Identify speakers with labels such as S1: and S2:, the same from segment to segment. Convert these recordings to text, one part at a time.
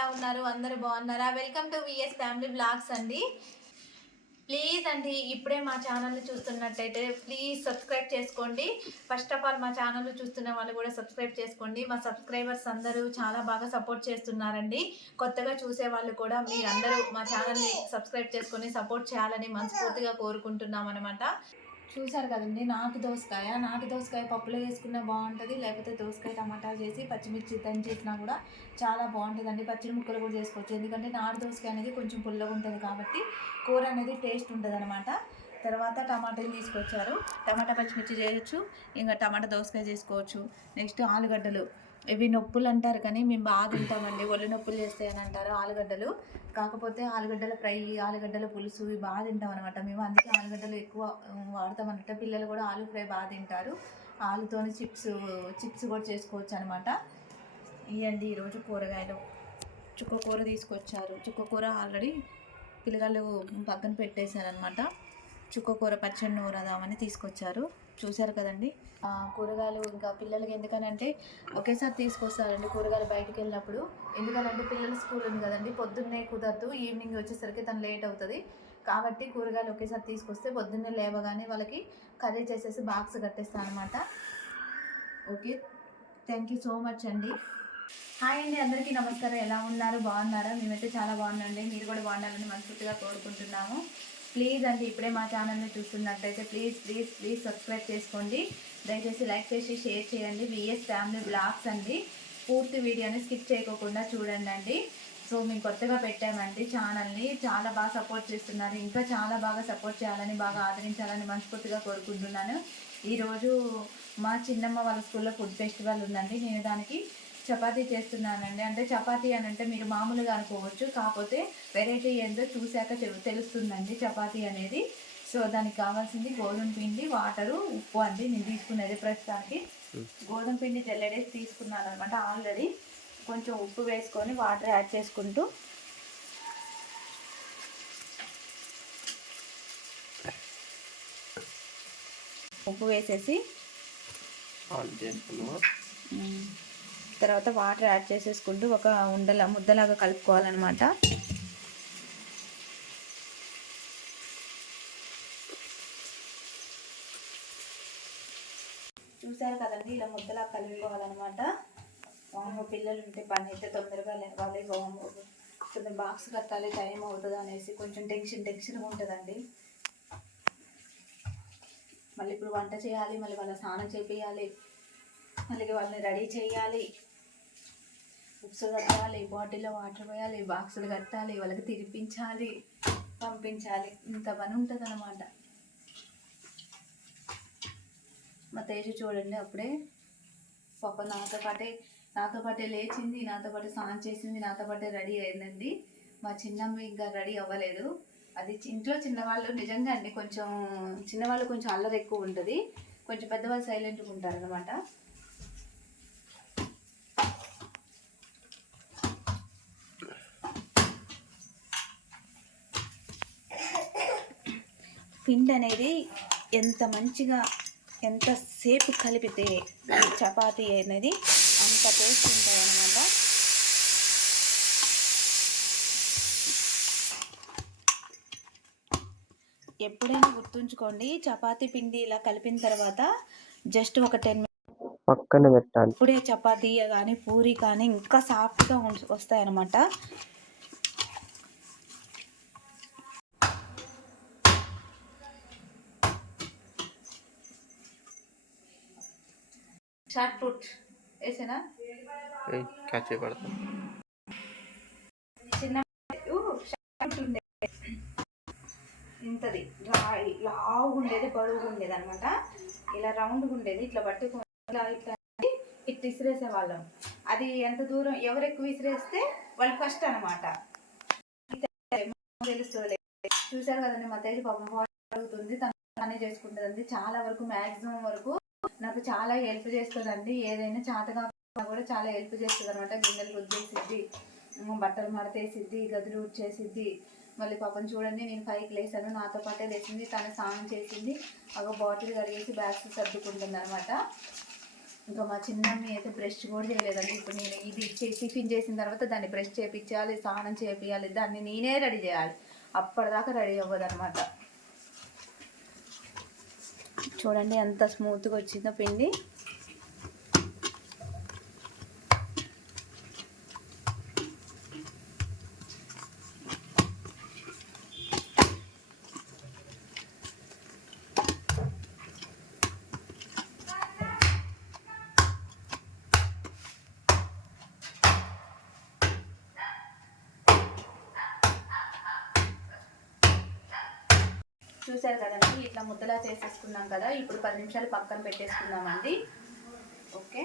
S1: ఎలా ఉన్నారు? అందరు బాగున్నారా? Welcome to VS family vlogs అండి. ప్లీజ్ అండి ఇప్పుడే మా ఛానల్ని చూస్తున్నట్టయితే ప్లీజ్ సబ్స్క్రైబ్ చేసుకోండి. ఫస్ట్ ఆఫ్ ఆల్ మా ఛానల్ చూస్తున్న వాళ్ళు కూడా సబ్స్క్రైబ్ చేసుకోండి. మా సబ్స్క్రైబర్స్ అందరూ చాలా బాగా సపోర్ట్ చేస్తున్నారండి. కొత్తగా చూసే వాళ్ళు కూడా మీరందరూ మా ఛానల్ని సబ్స్క్రైబ్ చేసుకొని సపోర్ట్ చేయాలని మనస్ఫూర్తిగా కోరుకుంటున్నాం అనమాట చూసారు కదండి నాటు దోసకాయ. నాటు దోసకాయ పప్పులో వేసుకున్నా బాగుంటుంది లేకపోతే దోసకాయ టమాటా చేసి పచ్చిమిర్చి దంచి చేసినా కూడా చాలా బాగుంటుందండి. పచ్చి ముక్కలు కూడా చేసుకోవచ్చు. ఎందుకంటే నాటు దోసకాయ అనేది కొంచెం పుల్లగా ఉంటుంది కాబట్టి కూర అనేది టేస్ట్ ఉంటుంది అనమాట తర్వాత టమాటాలు తీసుకొచ్చారు. టమాటా పచ్చిమిర్చి చేయొచ్చు ఇంకా టమాటా దోసకాయ చేసుకోవచ్చు. నెక్స్ట్ ఆలుగడ్డలు. ఇవి నొప్పులు అంటారు కానీ మేము బాగా తింటామండి. ఒళ్ళు నొప్పులు చేస్తాయని అంటారు ఆలుగడ్డలు. కాకపోతే ఆలుగడ్డల ఫ్రై ఆలుగడ్డల పులుసు ఇవి బాగా తింటాం అనమాట మేము అందుకే ఆలుగడ్డలు ఎక్కువ వాడతాం అనమాట పిల్లలు కూడా ఆలు ఫ్రై బాగా తింటారు. ఆలుతోని చిప్స్ చిప్స్ కూడా చేసుకోవచ్చు అనమాట ఇవ్వండి ఈరోజు కూరగాయలు. చుక్క కూర తీసుకొచ్చారు. చుక్క కూర ఆల్రెడీ పిల్లగాళ్ళు పక్కన పెట్టేశారనమాట చుక్క కూర పచ్చడి నూరదామని తీసుకొచ్చారు. చూశారు కదండి. కూరగాయలు ఇంకా పిల్లలకి ఎందుకనంటే ఒకేసారి తీసుకొస్తారండి కూరగాయలు బయటకు వెళ్ళినప్పుడు. ఎందుకనంటే పిల్లల స్కూల్ ఉంది కదండి పొద్దున్నే కుదరదు ఈవినింగ్ వచ్చేసరికి తను లేట్ అవుతుంది. కాబట్టి కూరగాయలు ఒకేసారి తీసుకొస్తే పొద్దున్నే లేవగానే వాళ్ళకి కర్రీ చేసేసి బాక్స్ కట్టేస్తాను అనమాట okay thank you so much అండి. హాయ్ అండి అందరికీ నమస్కారం. ఎలా ఉన్నారు? బాగున్నారా? మేమైతే చాలా బాగున్నాండి మీరు కూడా బాగుండాలని మనస్ఫూర్తిగా కోరుకుంటున్నాము. ప్లీజ్ అండి ఇప్పుడే మా ఛానల్ని చూస్తున్నట్టయితే ప్లీజ్ ప్లీజ్ ప్లీజ్ సబ్స్క్రైబ్ చేసుకోండి. దయచేసి లైక్ చేసి షేర్ చేయండి. విఎస్ ఫ్యామిలీ బ్లాగ్స్ అండి. పూర్తి వీడియోని స్కిప్ చేయకోకుండా చూడండి అండి. సో మేము కొత్తగా పెట్టామండి ఛానల్ని. చాలా బాగా సపోర్ట్ చేస్తున్నారు. ఇంకా చాలా బాగా సపోర్ట్ చేయాలని బాగా ఆదరించాలని మనస్ఫూర్తిగా కోరుకుంటున్నాను. ఈరోజు మా చిన్నమ్మ వాళ్ళ స్కూల్లో ఫుడ్ ఫెస్టివల్ ఉందండి. నేను దానికి చపాతీ చేస్తున్నానండి. అంటే చపాతీ అని అంటే మీరు మామూలుగా అనుకోవచ్చు. కాకపోతే వెరైటీ ఏందో చూశాక తెలుస్తుందండి చపాతీ అనేది. సో దానికి కావాల్సింది గోధుమ పిండి వాటరు ఉప్పు అండి. నేను తీసుకునేది ప్రస్తుతానికి. గోధుమ పిండి జల్లెడేసి తీసుకున్నాను అనమాట ఆల్రెడీ. కొంచెం ఉప్పు వేసుకొని వాటర్ యాడ్ చేసుకుంటూ. ఉప్పు వేసేసి.
S2: ఆన్ చేసుకున్నావా.
S1: తర్వాత వాటర్ యాడ్ చేసేసుకుంటూ ఒక ఉండల ముద్దలాగా కలుపుకోవాలన్నమాట. చూసారు కదండి ఇలా ముద్దలా కలుపుకోవాలన్నమాట. వాము పిల్లలు ఉంటే పని అయితే తొందరగా లేవాలి. వాము కొంచెం బాక్స్ కట్టాలి టైం అవుతుంది అనేసి కొంచెం టెన్షన్ టెన్షన్గా ఉంటుందండి. మళ్ళీ ఇప్పుడు వంట చేయాలి మళ్ళీ వాళ్ళ స్నానం చేపియాలి మళ్ళీ వాళ్ళని రెడీ చేయాలి. బుక్స్ కట్టాలి బాటిల్లో వాటర్ పోయాలి బాక్సులు కట్టాలి వాళ్ళకి తినిపించాలి పంపించాలి. ఇంత పని ఉంటుంది అనమాట మా తేజు చూడండి అప్పుడే. పాప నాతో పాటే నాతో పాటే లేచింది నాతో పాటే స్నానం చేసింది నాతో పాటే రెడీ అయిందండి. మా చిన్నమ్మ ఇంకా రెడీ అవ్వలేదు. అది ఇంట్లో చిన్నవాళ్ళు నిజంగా అండి కొంచెం చిన్నవాళ్ళు కొంచెం అల్లరి ఎక్కువ ఉంటుంది. కొంచెం పెద్దవాళ్ళు సైలెంట్గా ఉంటారు అనమాట పిండి అనేది ఎంత మంచిగా ఎంతసేపు కలిపితే చపాతీ అనేది అంత టేస్ట్ ఉంటుంది అనమాట ఎప్పుడైనా గుర్తుంచుకోండి చపాతీ పిండి ఇలా కలిపిన తర్వాత జస్ట్ ఒక టెన్
S2: పక్కన పెట్టాలి.
S1: ఇప్పుడే చపాతీ కానీ పూరి కానీ ఇంకా సాఫ్ట్గా వస్తాయి అన్నమాట షార్ట్ పుట్ వేసేనా?
S2: క్యాచ్ పడతాం
S1: చిన్న ఇంతది. లావుగా ఉండేది బరువుగా ఉండేది అనమాట ఇలా రౌండ్గా ఉండేది ఇట్లా పట్టుకొని ఇట్లా ఇట్లా ఇట్లా విసిరేసే వాళ్ళం. అది ఎంత దూరం ఎవరు ఎక్కువ విసిరేస్తే వాళ్ళు ఫస్ట్ అనమాట తెలుస్తుంది చూసారు కదండి మా తేజు పాపం అడుగుతుంది తను తనే చేసుకుంటుందండి. చాలా వరకు మ్యాక్సిమం వరకు నాకు చాలా హెల్ప్ చేస్తుందండి. ఏదైనా చాతగా కూడా చాలా హెల్ప్ చేస్తుంది అనమాట గిన్నెలు రుద్దేసిద్ది బట్టలు మడతేసిద్ది గదులు ఉడ్చేసిద్ది మళ్ళీ పాపం చూడండి నేను పైకి లేసాను. నాతో పాటే లేచింది. తను స్నానం చేసింది. ఒక బాటిల్ కడిగేసి బ్యాగ్స్ సర్దుకుంటుంది అనమాట ఇంకా మా చిన్నమ్మి అయితే బ్రష్ కూడా చేయలేదండి. ఇప్పుడు నేను ఇది టిఫిన్ చేసిన తర్వాత దాన్ని బ్రష్ చేపించాలి స్నానం చేపించాలి దాన్ని నేనే రెడీ చేయాలి. అప్పటిదాకా రెడీ అవ్వదు అనమాట చూడండి ఎంత స్మూత్గా వచ్చిందో పిండి. చూసారు కదండి ఇట్లా ముద్దలా చేసేసుకున్నాం కదా ఇప్పుడు పది నిమిషాలు పక్కన పెట్టేసుకుందామండి. ఓకే.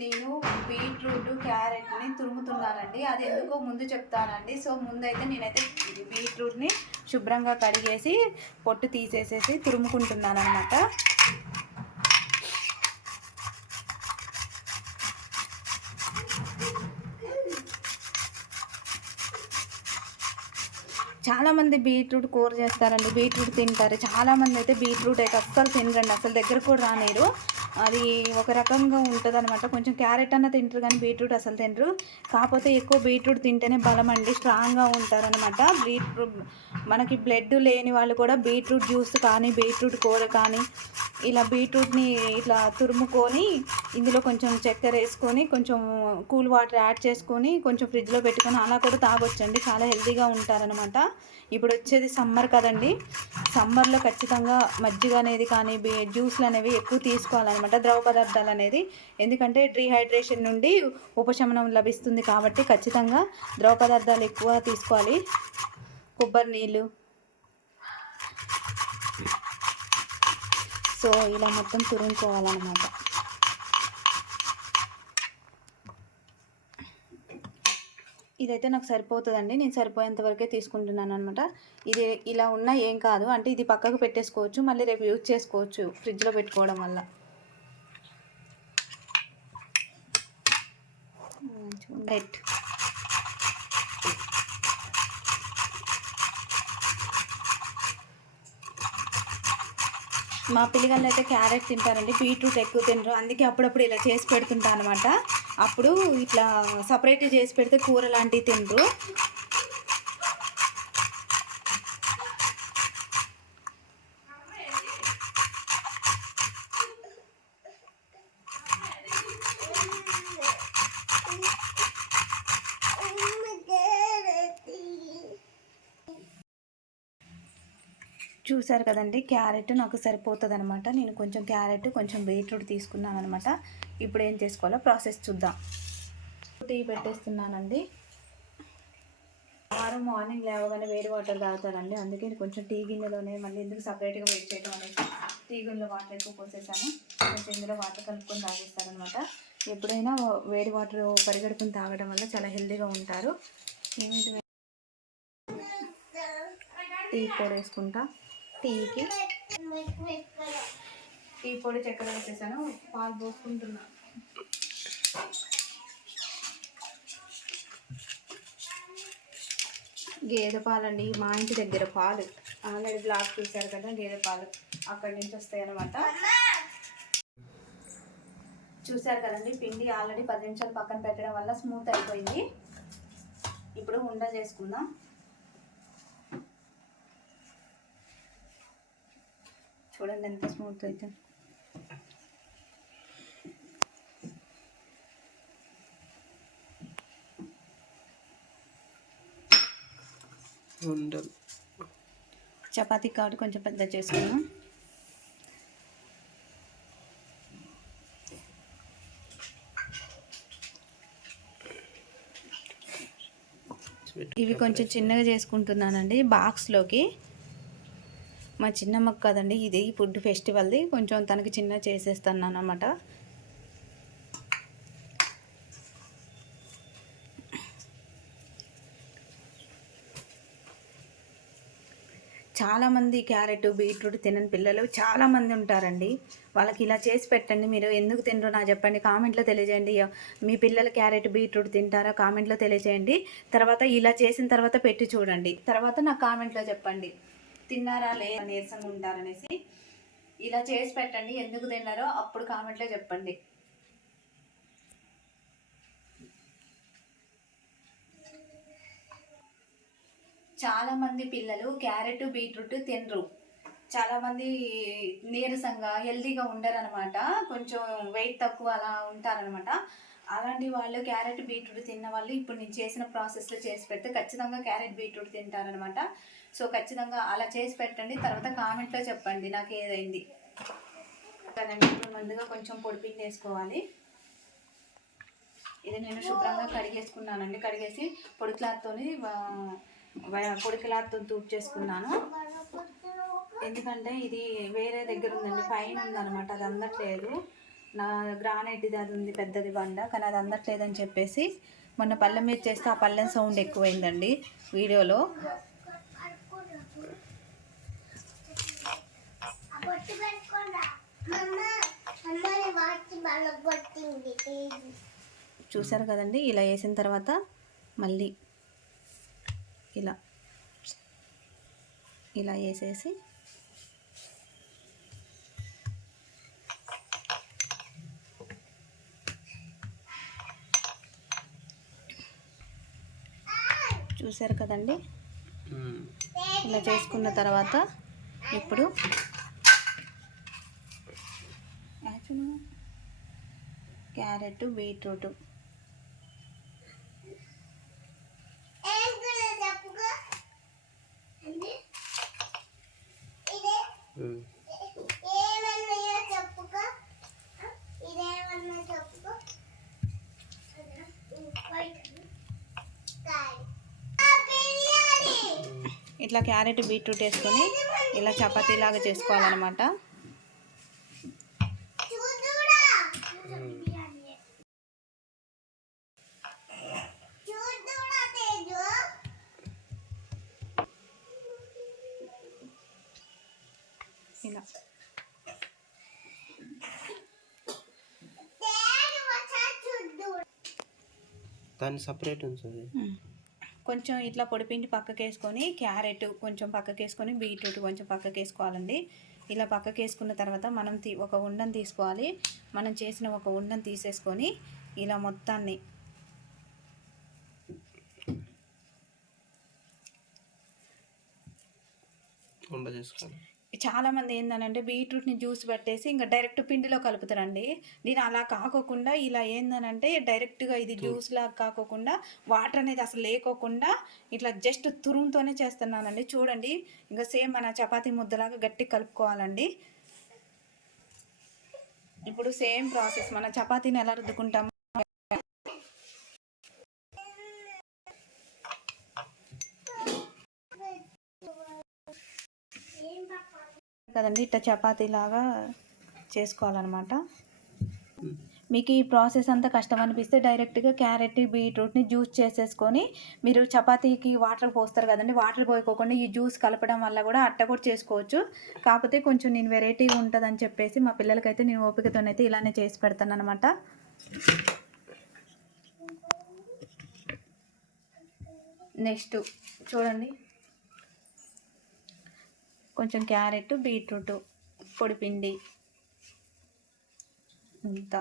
S1: నేను బీట్రూట్ క్యారెట్ని తురుముతున్నానండి. అది ఎందుకో ముందు చెప్తానండి. సో ముందైతే నేనైతే బీట్రూట్ని శుభ్రంగా కడిగేసి పొట్టు తీసేసేసి తురుముకుంటున్నాను అనమాట చాలామంది బీట్రూట్ కూర చేస్తారండి బీట్రూట్ తింటారు. చాలా మంది అయితే బీట్రూట్ అయితే అస్సలు తినరండి అసలు దగ్గర కూడా రానేరు. అది ఒక రకంగా ఉంటుంది అనమాట కొంచెం క్యారెట్ అన్న తింటారు కానీ బీట్రూట్ అసలు తినరు. కాకపోతే ఎక్కువ బీట్రూట్ తింటేనే బలం అండి స్ట్రాంగ్గా ఉంటారనమాట బీట్రూట్ మనకి బ్లడ్ లేని వాళ్ళు కూడా బీట్రూట్ జ్యూస్ కానీ బీట్రూట్ కూర కానీ ఇలా బీట్రూట్ని ఇట్లా తురుముకొని ఇందులో కొంచెం చక్కెర వేసుకొని కొంచెం కూల్ వాటర్ యాడ్ చేసుకొని కొంచెం ఫ్రిడ్జ్లో పెట్టుకొని అలా కూడా తాగొచ్చండి. చాలా హెల్తీగా ఉంటారనమాట ఇప్పుడు వచ్చేది సమ్మర్ కదండి. సమ్మర్లో ఖచ్చితంగా మజ్జిగ అనేది కానీ జ్యూస్లు అనేవి ఎక్కువ తీసుకోవాలన్నమాట. ద్రవ పదార్థాలు అనేది. ఎందుకంటే డీహైడ్రేషన్ నుండి ఉపశమనం లభిస్తుంది కాబట్టి ఖచ్చితంగా ద్రవ పదార్థాలు ఎక్కువ తీసుకోవాలి. కొబ్బరి నీళ్ళు సో ఇలా మొత్తం తురుముకోవాలన్నమాట. ఇదైతే నాకు సరిపోతుందండి. నేను సరిపోయేంత వరకే తీసుకుంటున్నాను అనమాట ఇది ఇలా ఉన్నా ఏం కాదు. అంటే ఇది పక్కకు పెట్టేసుకోవచ్చు. మళ్ళీ రేపు యూజ్ చేసుకోవచ్చు ఫ్రిడ్జ్లో పెట్టుకోవడం వల్ల. రైట్ మా పిల్లగాళ్ళు అయితే క్యారెట్ తింటారండి బీట్రూట్ ఎక్కువ తినరు. అందుకే అప్పుడప్పుడు ఇలా చేసి పెడుతుంటాను అనమాట అప్పుడు ఇట్లా సపరేట్ చేసి పెడితే కూర లాంటివి తినరు. చూసారు కదండి క్యారెట్ నాకు సరిపోతుంది అనమాట నేను కొంచెం క్యారెట్ కొంచెం బీట్రూట్ తీసుకున్నాను అనమాట ఇప్పుడు ఏం చేసుకోవాలో ప్రాసెస్ చూద్దాం. టీ పెట్టేస్తున్నానండి. వారం మార్నింగ్ లేవగానే వేడి వాటర్ తాగుతారండి అందుకే కొంచెం టీ గిన్నెలోనే మళ్ళీ ఎందుకు సపరేట్గా వెయిట్ చేయడం అనేసి టీ గిన్నెలో వాటర్ ఎక్కువ పోసేసాను. కొంచెం ఇందులో వాటర్ కలుపుకొని తాగేస్తారనమాట. ఎప్పుడైనా వేడి వాటర్ పరిగడుపుని తాగడం వల్ల చాలా హెల్తీగా ఉంటారు. ఏమైతే టీ పొడి వేసుకుంటా టీకి టీ పొడి చక్కెర వచ్చేసాను పాలు పోసుకుంటున్నా. గేదె పాలండి. మా ఇంటి దగ్గర పాలు ఆల్రెడీ బ్లాక్ చూశారు కదా గేదె పాలు అక్కడి నుంచి వస్తాయి అన్నమాట చూశారు కదండి పిండి ఆల్రెడీ పది నిమిషాలు పక్కన పెట్టడం వల్ల స్మూత్ అయిపోయింది. ఇప్పుడు ఉండ చేసుకుందాం. చూడండి ఎంత స్మూత్ అయితే.
S2: ఉండలు
S1: చపాతీ కాబట్టి కొంచెం పెద్ద చేసుకున్నాం ఇవి కొంచెం చిన్నగా చేసుకుంటున్నానండి బాక్స్లోకి మా చిన్నమ్మకు కదండి ఇది ఫుడ్ ఫెస్టివల్ది. కొంచెం తనకి చిన్న చేసేస్తాను అనమాట చాలామంది క్యారెట్ బీట్రూట్ తినని పిల్లలు చాలామంది ఉంటారండి. వాళ్ళకి ఇలా చేసి పెట్టండి మీరు ఎందుకు తినరు నాకు చెప్పండి కామెంట్లో తెలియజేయండి. మీ పిల్లలు క్యారెట్ బీట్రూట్ తింటారా కామెంట్లో తెలియజేయండి. తర్వాత ఇలా చేసిన తర్వాత పెట్టి చూడండి. తర్వాత నాకు కామెంట్లో చెప్పండి. తిన్నారా లే నీరసంగా ఉంటారనేసి ఇలా చేసి పెట్టండి. ఎందుకు తిన్నారో అప్పుడు కామెంట్లో చెప్పండి. చాలా మంది పిల్లలు క్యారెట్ బీట్రూట్ తినరు. చాలా మంది నీరసంగా హెల్తీగా ఉండరు అనమాట కొంచెం వెయిట్ తక్కువ అలా ఉంటారనమాట. అలాంటి వాళ్ళు క్యారెట్ బీట్రూట్ తిన్న వాళ్ళు ఇప్పుడు నేను చేసిన ప్రాసెస్లో చేసి పెడితే ఖచ్చితంగా క్యారెట్ బీట్రూట్ తింటారనమాట. సో ఖచ్చితంగా అలా చేసి పెట్టండి. తర్వాత కామెంట్లో చెప్పండి. నాకు ఏదైంది? కదండి ఇప్పుడు ముందుగా కొంచెం పొడి వేసుకోవాలి. ఇది నేను శుభ్రంగా కడిగేసుకున్నానండి. కడిగేసి పొడి క్లాత్తోని పొడి క్లాత్తో తూపు చేసుకున్నాను. ఎందుకంటే ఇది వేరే దగ్గర ఉందండి పైన ఉందన్నమాట అది అందట్లేదు. నా గ్రానైట్ది అది ఉంది పెద్దది బండ కానీ అది అందట్లేదని చెప్పేసి మొన్న పళ్ళెం మీద చేస్తే ఆ పళ్ళెం సౌండ్ ఎక్కువైందండి వీడియోలో. చూసారు కదండి ఇలా వేసిన తర్వాత మళ్ళీ ఇలా ఇలా వేసేసి చూసారు కదండి. ఇలా చేసుకున్న తర్వాత ఇప్పుడు యాక్చువల్గా క్యారెట్ బీట్రూట్
S3: ఏం కూడా చెప్పుకో అంటే ఇదే
S2: ఉమ్.
S3: ఏమన్నాయో చెప్పుకో ఇదేమన్నా చెప్పుకో బిర్యానీ
S1: ఇట్లా క్యారెట్ బీట్రూట్ వేసుకొని ఇలా చపాతీలాగా చేసుకోవాలన్నమాట.
S2: దాన్ని సపరేట్ ఉంచుతుంది
S1: కొంచెం ఇట్లా పొడిపిండి పక్కకి వేసుకొని క్యారెట్ కొంచెం పక్కకి వేసుకొని బీట్రూట్ కొంచెం పక్కకి వేసుకోవాలండి ఇలా పక్కకి వేసుకున్న తర్వాత మనం తీ ఒక ఉండని తీసుకోవాలి. మనం చేసిన ఒక ఉండని తీసేసుకొని ఇలా మొత్తాన్ని
S2: ఉండ చేసుకోవాలి
S1: చాలా మంది ఏందనంటే బీట్రూట్ని జ్యూస్ పెట్టేసి ఇంకా డైరెక్ట్ పిండిలో కలుపుతారండి. నేను అలా కాకోకుండా ఇలా ఏందనంటే డైరెక్ట్గా ఇది జ్యూస్ లాగా కాకోకుండా వాటర్ అనేది అసలు లేకోకుండా ఇట్లా జస్ట్ తురుముతోనే చేస్తున్నానండి. చూడండి ఇంకా సేమ్ మన చపాతీ ముద్దలాగా గట్టి కలుపుకోవాలండి. ఇప్పుడు సేమ్ ప్రాసెస్ మన చపాతీని ఎలా రుద్దుకుంటాము కదండి ఇట్లా చపాతీలాగా చేసుకోవాలన్నమాట. మీకు ఈ ప్రాసెస్ అంతా కష్టం అనిపిస్తే డైరెక్ట్గా క్యారెట్ బీట్రూట్ని జ్యూస్ చేసేసుకొని మీరు చపాతీకి వాటర్ పోస్తారు కదండి వాటర్ పోయిపోకుండా ఈ జ్యూస్ కలపడం వల్ల కూడా అట్ట కూడా చేసుకోవచ్చు. కాకపోతే కొంచెం నేను వెరైటీగా ఉంటుందని చెప్పేసి మా పిల్లలకైతే నేను ఓపికతోనైతే ఇలానే చేసి పెడతాను అనమాట నెక్స్ట్ చూడండి. కొంచెం క్యారెట్ బీట్రూట్ పొడిపిండి ఇంత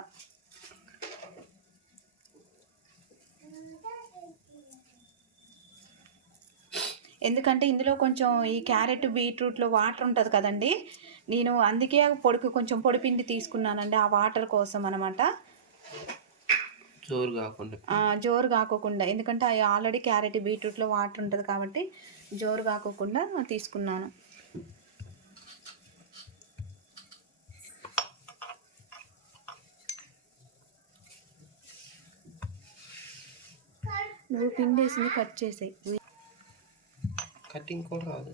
S1: ఎందుకంటే ఇందులో కొంచెం ఈ క్యారెట్ బీట్రూట్లో వాటర్ ఉంటుంది కదండి. నేను అందుకే పొడికి కొంచెం పొడిపిండి తీసుకున్నానండి ఆ వాటర్ కోసం అనమాట
S2: జోరు కాకుండా.
S1: జోరు కాకోకుండా. ఎందుకంటే ఆల్రెడీ క్యారెట్ బీట్రూట్లో వాటర్ ఉంటుంది కాబట్టి జోరు కాకోకుండా తీసుకున్నాను. నువ్వు పిండి వేసింది కట్ చేసేయి.
S2: కటింగ్ కూడా రాదు.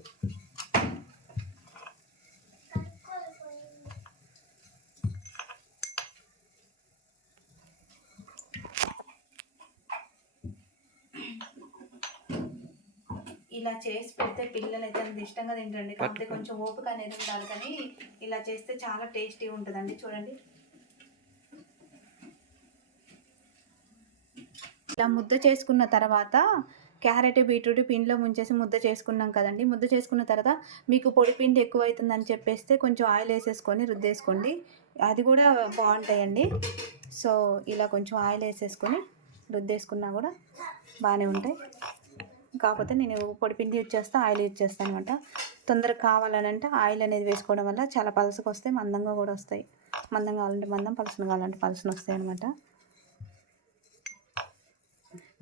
S1: ఇలా చేసి పెడితే పిల్లలు అయితే అంత ఇష్టంగా తింటండి కాకపోతే కొంచెం ఓపిక అనేది ఉండాలి కానీ ఇలా చేస్తే చాలా టేస్టీ ఉంటుందండి. చూడండి. ఇలా ముద్ద చేసుకున్న తర్వాత క్యారెట్ బీట్రూట్ పిండిలో ముంచేసి ముద్ద చేసుకున్నాం కదండి. ముద్ద చేసుకున్న తర్వాత మీకు పొడి పిండి ఎక్కువ అవుతుందని చెప్పేస్తే కొంచెం ఆయిల్ వేసేసుకొని రుద్దేసుకోండి. అది కూడా బాగుంటాయండి. సో ఇలా కొంచెం ఆయిల్ వేసేసుకొని రుద్దేసుకున్నా కూడా బాగానే ఉంటాయి. కాకపోతే నేను పొడి పిండి యూజ్ చేస్తా ఆయిల్ యూజ్ చేస్తాను అనమాట. తొందరగా కావాలనంటే ఆయిల్ అనేది వేసుకోవడం వల్ల చాలా పలసగా వస్తాయి మందంగా కూడా వస్తాయి. మందం కావాలంటే మందం పలసన కావాలంటే పలసన వస్తాయి అనమాట.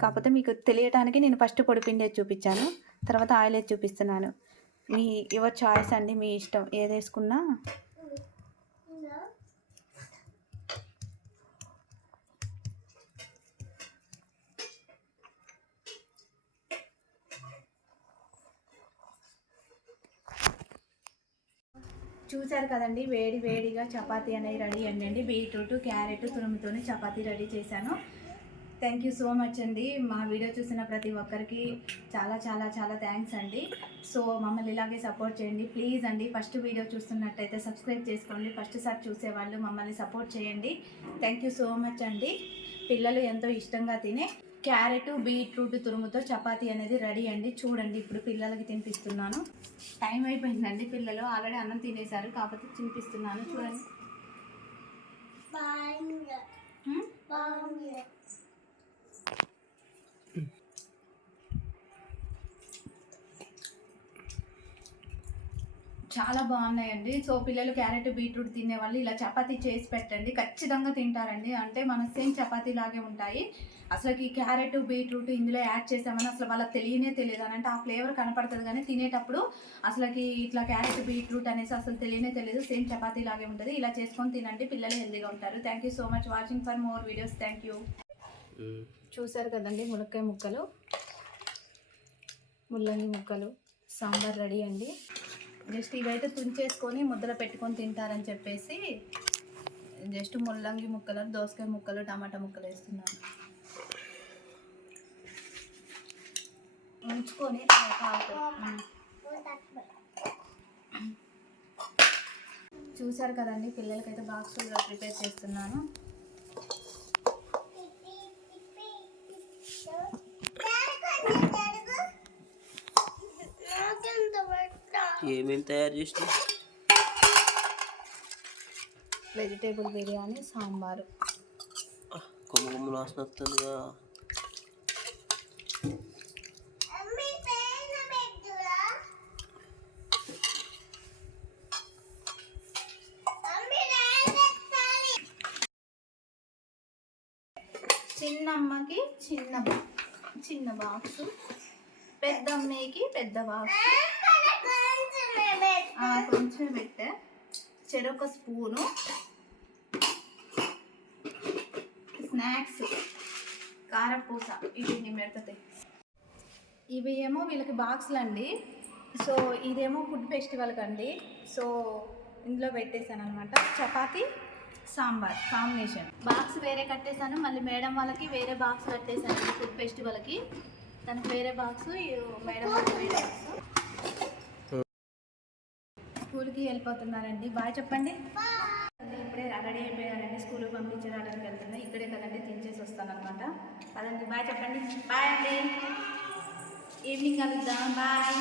S1: కాకపోతే మీకు తెలియటానికి నేను ఫస్ట్ పొడిపిండి చూపించాను. తర్వాత ఆయిల్ వేసి చూపిస్తున్నాను. మీ యువర్ చాయిస్ అండి మీ ఇష్టం. ఏది వేసుకున్నా? చూశారు కదండి వేడి వేడిగా చపాతీ అనేది రెడీ అండి బీట్రూట్ క్యారెట్ తురుముతోనే చపాతీ రెడీ చేశాను. థ్యాంక్ యూ సో మచ్ అండి. మా వీడియో చూసిన ప్రతి ఒక్కరికి చాలా చాలా చాలా థ్యాంక్స్ అండి. సో మమ్మల్ని ఇలాగే సపోర్ట్ చేయండి. ప్లీజ్ అండి ఫస్ట్ వీడియో చూస్తున్నట్టయితే సబ్స్క్రైబ్ చేసుకోండి. ఫస్ట్ సార్ చూసేవాళ్ళు మమ్మల్ని సపోర్ట్ చేయండి. థ్యాంక్ యూ సో మచ్ అండి. పిల్లలు ఎంతో ఇష్టంగా తినే క్యారెట్ బీట్రూట్ తురుముతో చపాతీ అనేది రెడీ అండి. చూడండి ఇప్పుడు పిల్లలకి తినిపిస్తున్నాను. టైం అయిపోయిందండి పిల్లలు. ఆల్రెడీ అన్నం తినేశారు కాకపోతే తినిపిస్తున్నాను. చూడండి. చాలా బాగున్నాయండి. సో పిల్లలు క్యారెట్ బీట్రూట్ తినే వాళ్ళు ఇలా చపాతీ చేసి పెట్టండి. ఖచ్చితంగా తింటారండి. అంటే మన సేమ్ చపాతీ లాగే ఉంటాయి. అసలుకి క్యారెట్ బీట్రూట్ ఇందులో యాడ్ చేసామని అసలు వాళ్ళకి తెలియనే తెలియదు. అని అంటే ఆ ఫ్లేవర్ కనపడుతుంది. కానీ తినేటప్పుడు అసలుకి ఇట్లా క్యారెట్ బీట్రూట్ అనేసి అసలు తెలియనే తెలియదు. సేమ్ చపాతీ లాగే ఉంటుంది. ఇలా చేసుకొని తినండి. పిల్లలు హెల్తీగా ఉంటారు. Thank you so much watching for more videos thank you. చూసారు కదండి మునక్కాయ ముక్కలు? ముల్లంగి ముక్కలు సాంబార్ రెడీ అండి. జస్ట్ ఇవైతే తుంచేసుకొని ముద్దలు పెట్టుకొని తింటారని చెప్పేసి జస్ట్ ముల్లంగి ముక్కలు దోసకాయ ముక్కలు టమాటా ముక్కలు వేస్తున్నాను. ఉంచుకొని చూసారు కదండి పిల్లలకైతే బాక్స్ ప్రిపేర్ చేస్తున్నాను.
S2: ఏమేమి తయారు చేసిన
S1: వెజిటేబుల్ బిర్యానీ సాంబారు.
S2: కొమ్మ కొమ్మ వాసన వస్తుందిగా
S1: చిన్నమ్మకి చిన్న చిన్న బాక్స్ పెద్ద అమ్మాయికి పెద్ద బాక్స్ కొంచెం పెట్టా. చెరొక స్పూను. స్నాక్స్. కారపూస. ఇవి నేను పెడతాయి ఇవి ఏమో వీళ్ళకి బాక్స్లు అండి సో ఇదేమో ఫుడ్ ఫెస్టివల్కి అండి సో ఇందులో పెట్టేశాను అనమాట చపాతి సాంబార్ కాంబినేషన్. బాక్స్ వేరే కట్టేశాను. మళ్ళీ మేడం వాళ్ళకి వేరే బాక్స్ కట్టేశాను ఫుడ్ ఫెస్టివల్కి. దానికి వేరే బాక్స్ మేడం వాళ్ళకి వేరే బాక్స్. స్కూల్కి వెళ్ళిపోతున్నారండి. బాయ్ చెప్పండి. ఇప్పుడే రెడీ అయిపోయారండి. స్కూల్కి పంపించడానికి వెళ్తున్నాయి ఇక్కడే కదండి తినేసి వస్తాను అనమాట అదండి బాయ్ చెప్పండి. బాయ్ అండి. ఈవినింగ్ కలుద్దాం. బాయ్.